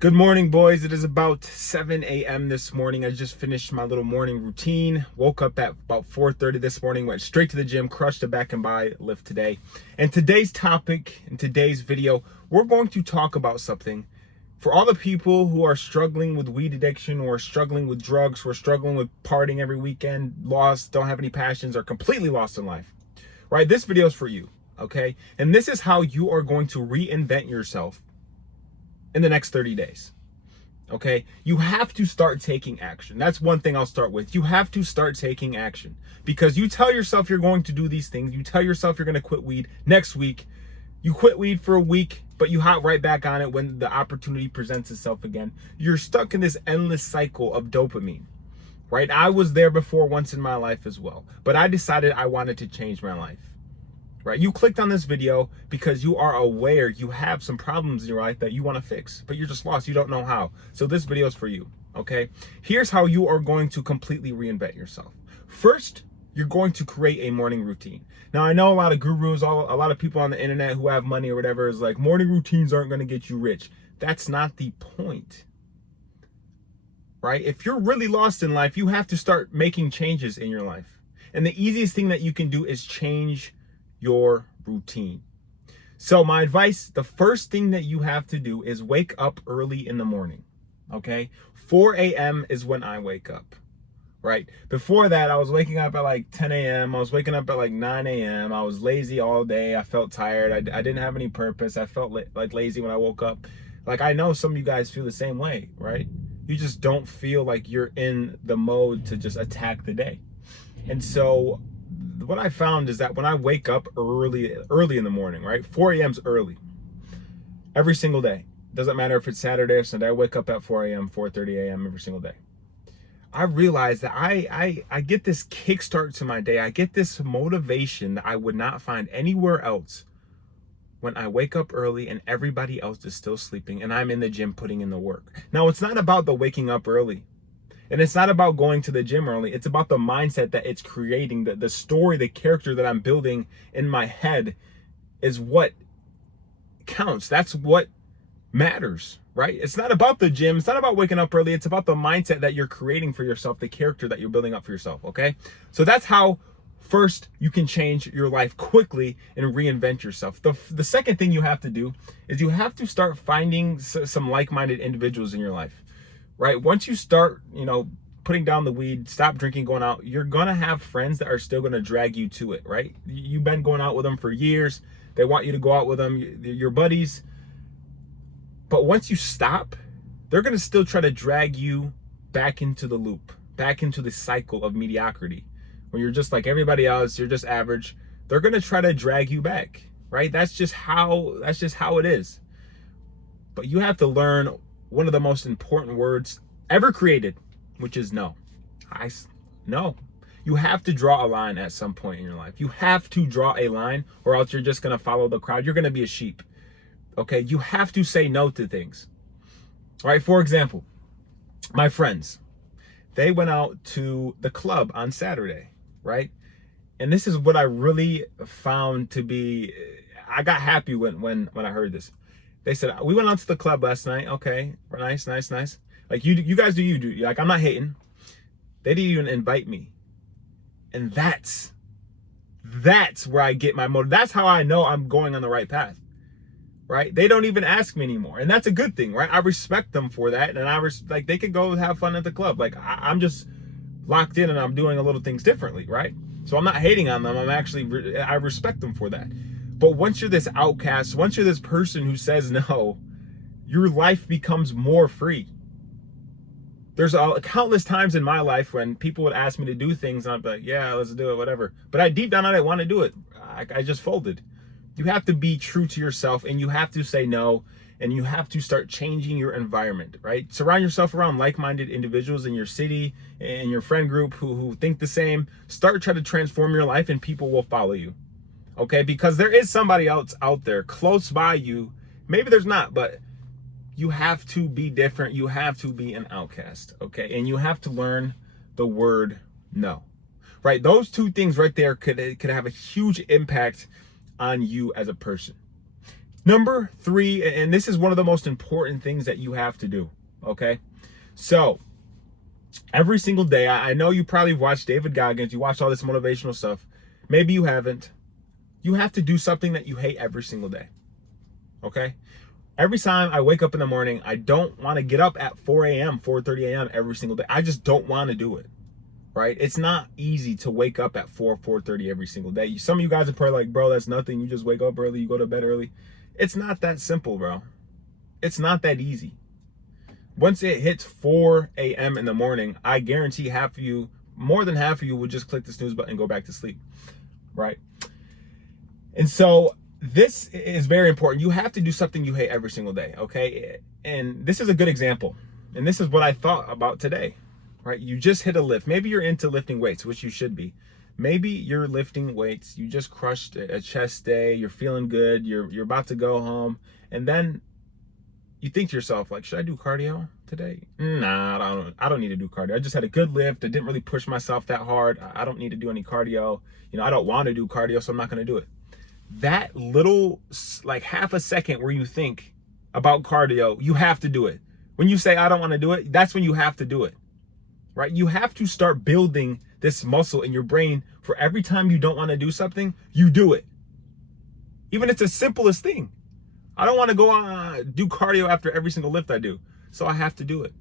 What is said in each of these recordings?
Good morning, boys. It is about 7 a.m. this morning. I just finished my little morning routine. Woke up at about 4:30 this morning, went straight to the gym, crushed a back and bi lift today. And today's topic, in today's video, we're going to talk about something for all the people who are struggling with weed addiction, or struggling with drugs, or struggling with partying every weekend, lost, don't have any passions, or completely lost in life, right? This video is for you, okay? And this is how you are going to reinvent yourself in the next 30 days. Okay, you have to start taking action. That's one thing I'll start with. You have to start taking action, because you tell yourself you're going to do these things. You tell yourself you're going to quit weed next week. You quit weed for a week, but you hop right back on it when the opportunity presents itself again. You're stuck in this endless cycle of dopamine, right? I was there before once in my life as well, but I decided I wanted to change my life. Right? You clicked on this video because you are aware you have some problems in your life that you want to fix, but you're just lost. You don't know how. So this video is for you. Okay. Here's how you are going to completely reinvent yourself. First, you're going to create a morning routine. Now, I know a lot of gurus, a lot of people on the internet who have money or whatever is like, morning routines aren't going to get you rich. That's not the point. Right? If you're really lost in life, you have to start making changes in your life. And the easiest thing that you can do is change your routine. So my advice, the first thing that you have to do is wake up early in the morning. Okay, 4 a.m. is when I wake up, right? Before that, I was waking up at like 10 a.m. I was waking up at like 9 a.m. I was lazy all day. I felt tired. I didn't have any purpose. I felt like lazy when I woke up. Like, I know some of you guys feel the same way, right? You just don't feel like you're in the mode to just attack the day. And so what I found is that when I wake up early in the morning, right? 4 a.m. is early. Every single day. Doesn't matter if it's Saturday or Sunday. I wake up at 4 a.m., 4:30 a.m. every single day. I realize that I get this kickstart to my day. I get this motivation that I would not find anywhere else when I wake up early and everybody else is still sleeping and I'm in the gym putting in the work. Now, it's not about the waking up early. And it's not about going to the gym early. It's about the mindset that it's creating. The story, the character that I'm building in my head is what counts. That's what matters, right? It's not about the gym. It's not about waking up early. It's about the mindset that you're creating for yourself, the character that you're building up for yourself, okay? So that's how first you can change your life quickly and reinvent yourself. The second thing you have to do is you have to start finding some like-minded individuals in your life. Right? Once you start, putting down the weed, stop drinking, going out, you're going to have friends that are still going to drag you to it, right? You've been going out with them for years. They want you to go out with them, your buddies. But once you stop, they're going to still try to drag you back into the loop, back into the cycle of mediocrity. When you're just like everybody else, you're just average. They're going to try to drag you back, right? That's just how it is. But you have to learn one of the most important words ever created, which is no. No. You have to draw a line at some point in your life. You have to draw a line, or else you're just going to follow the crowd. You're going to be a sheep. Okay? You have to say no to things. All right? For example, my friends, they went out to the club on Saturday, right? And this is what I really found to be, I got happy when I heard this. They said, we went out to the club last night. Okay, nice. Like, you guys do you do. Like, I'm not hating. They didn't even invite me. And that's where I get my motive. That's how I know I'm going on the right path, right? They don't even ask me anymore. And that's a good thing, right? I respect them for that. And like, they can go have fun at the club. Like, I'm just locked in and I'm doing a little things differently, right? So I'm not hating on them. I respect them for that. But once you're this outcast, once you're this person who says no, your life becomes more free. There's countless times in my life when people would ask me to do things and I'd be like, yeah, let's do it, whatever. But deep down, I didn't want to do it. I just folded. You have to be true to yourself, and you have to say no, and you have to start changing your environment, right? Surround yourself around like-minded individuals in your city and your friend group who think the same. Start trying to transform your life, and people will follow you. Okay, because there is somebody else out there close by you. Maybe there's not, but you have to be different. You have to be an outcast, okay? And you have to learn the word no, right? Those two things right there could have a huge impact on you as a person. Number 3, and this is one of the most important things that you have to do, okay? So every single day, I know you probably watched David Goggins, you watch all this motivational stuff. Maybe you haven't. You have to do something that you hate every single day, okay? Every time I wake up in the morning, I don't want to get up at 4 a.m., 4:30 a.m. every single day. I just don't want to do it, right? It's not easy to wake up at 4:30 every single day. Some of you guys are probably like, bro, that's nothing. You just wake up early, you go to bed early. It's not that simple, bro. It's not that easy. Once it hits 4 a.m. in the morning, I guarantee half of you, more than half of you, will just click the snooze button and go back to sleep, right? And so this is very important. You have to do something you hate every single day, okay? And this is a good example. And this is what I thought about today, right? You just hit a lift. Maybe you're into lifting weights, which you should be. Maybe you're lifting weights. You just crushed a chest day. You're feeling good. You're about to go home. And then you think to yourself, like, should I do cardio today? Nah, I don't need to do cardio. I just had a good lift. I didn't really push myself that hard. I don't need to do any cardio. I don't want to do cardio, so I'm not going to do it. That little, like half a second where you think about cardio, you have to do it. When you say, I don't want to do it, that's when you have to do it, right? You have to start building this muscle in your brain for every time you don't want to do something, you do it. Even if it's the simplest thing. I don't want to go do cardio after every single lift I do, so I have to do it.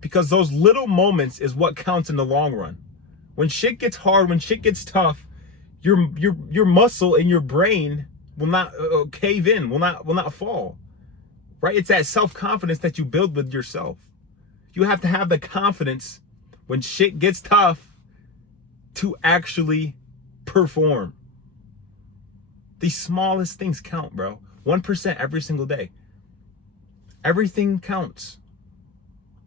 Because those little moments is what counts in the long run. When shit gets hard, when shit gets tough, your muscle in your brain will not cave in, will not fall, right? It's that self-confidence that you build with yourself. You have to have the confidence when shit gets tough to actually perform. The smallest things count, bro. 1% every single day. Everything counts.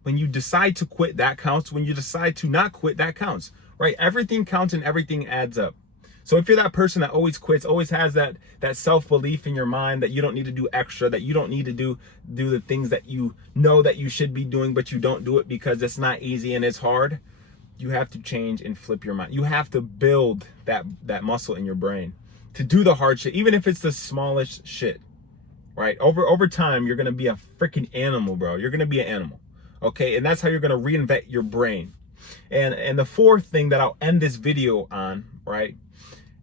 When you decide to quit, that counts. When you decide to not quit, that counts, right? Everything counts and everything adds up. So if you're that person that always quits, always has that self-belief in your mind that you don't need to do extra, that you don't need to do the things that you know that you should be doing, but you don't do it because it's not easy and it's hard, you have to change and flip your mind. You have to build that muscle in your brain to do the hard shit, even if it's the smallest shit, right? Over time, you're gonna be a freaking animal, bro. You're gonna be an animal, okay? And that's how you're gonna reinvent your brain. And the fourth thing that I'll end this video on, right?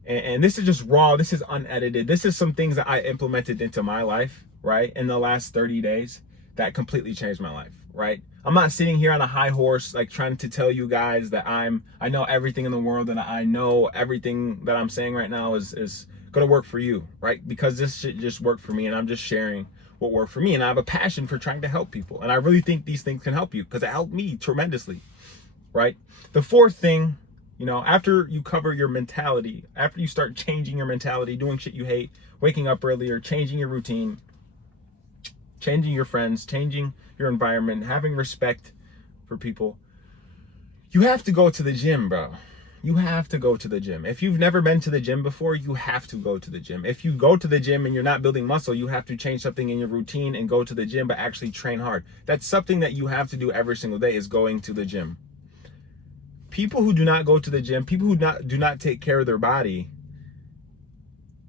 And this is just raw, this is unedited. This is some things that I implemented into my life, right? In the last 30 days that completely changed my life, right? I'm not sitting here on a high horse, like trying to tell you guys that I know everything in the world and I know everything that I'm saying right now is gonna work for you, right? Because this shit just worked for me and I'm just sharing what worked for me. And I have a passion for trying to help people. And I really think these things can help you because it helped me tremendously, right? The fourth thing, after you cover your mentality, after you start changing your mentality, doing shit you hate, waking up earlier, changing your routine, changing your friends, changing your environment, having respect for people, you have to go to the gym, bro. You have to go to the gym. If you've never been to the gym before, you have to go to the gym. If you go to the gym and you're not building muscle, you have to change something in your routine and go to the gym, but actually train hard. That's something that you have to do every single day, is going to the gym. People who do not go to the gym, people who do not take care of their body,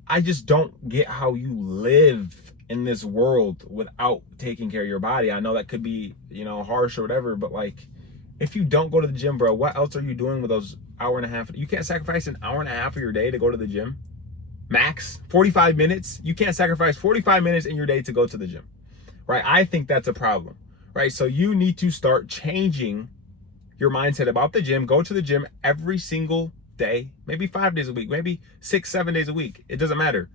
I just don't get how you live in this world without taking care of your body. I know that could be, harsh or whatever, but like, if you don't go to the gym, bro, what else are you doing with those hour and a half? You can't sacrifice an hour and a half of your day to go to the gym. Max 45 minutes. You can't sacrifice 45 minutes in your day to go to the gym, right? I think that's a problem, right? So you need to start changing your mindset about the gym. Go to the gym every single day, maybe 5 days a week, maybe 6-7 days a week. It doesn't matter.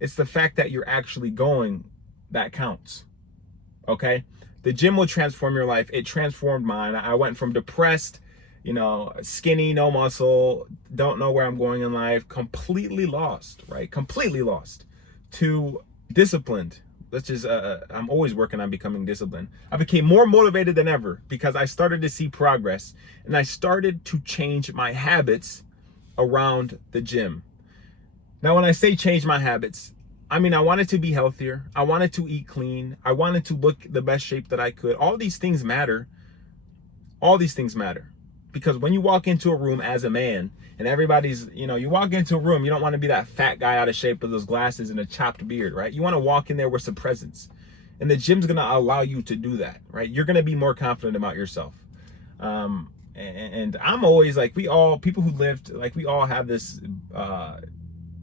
It's the fact that you're actually going that counts, okay? The gym will transform your life. It transformed mine. I went from depressed, skinny, no muscle, don't know where I'm going in life, completely lost, right? Completely lost, to disciplined. I'm always working on becoming disciplined. I became more motivated than ever because I started to see progress and I started to change my habits around the gym. Now, when I say change my habits, I mean, I wanted to be healthier. I wanted to eat clean. I wanted to look the best shape that I could. All these things matter. All these things matter. Because when you walk into a room as a man and everybody's, you walk into a room, you don't want to be that fat guy out of shape with those glasses and a chopped beard, right? You want to walk in there with some presence. And the gym's going to allow you to do that, right? You're going to be more confident about yourself. And I'm always like, people who lived, like, we all have this,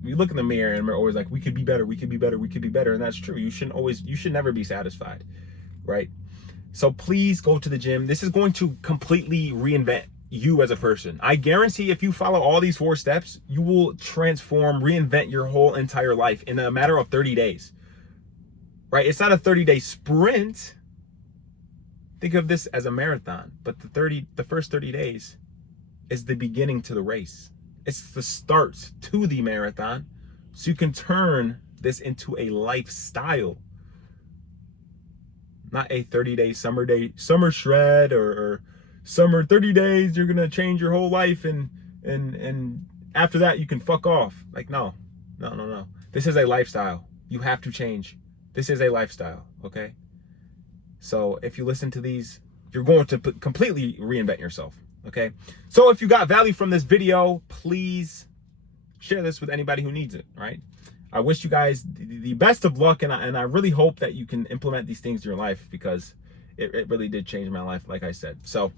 we look in the mirror and we're always like, we could be better, we could be better, we could be better. And that's true. You should never be satisfied, right? So please go to the gym. This is going to completely reinvent you as a person. I guarantee if you follow all these 4 steps, you will transform, reinvent your whole entire life in a matter of 30 days, right? It's not a 30-day sprint. Think of this as a marathon, but the first 30 days is the beginning to the race. It's the start to the marathon. So you can turn this into a lifestyle. Not a 30-day summer shred or summer 30 days, you're gonna change your whole life and after that you can fuck off. Like, no. This is a lifestyle. You have to change. This is a lifestyle, okay? So if you listen to these, you're going to completely reinvent yourself, okay? So if you got value from this video, please share this with anybody who needs it, right? I wish you guys the best of luck, and I really hope that you can implement these things in your life, because it really did change my life, like I said. So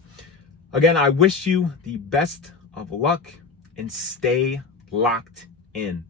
again, I wish you the best of luck and stay locked in.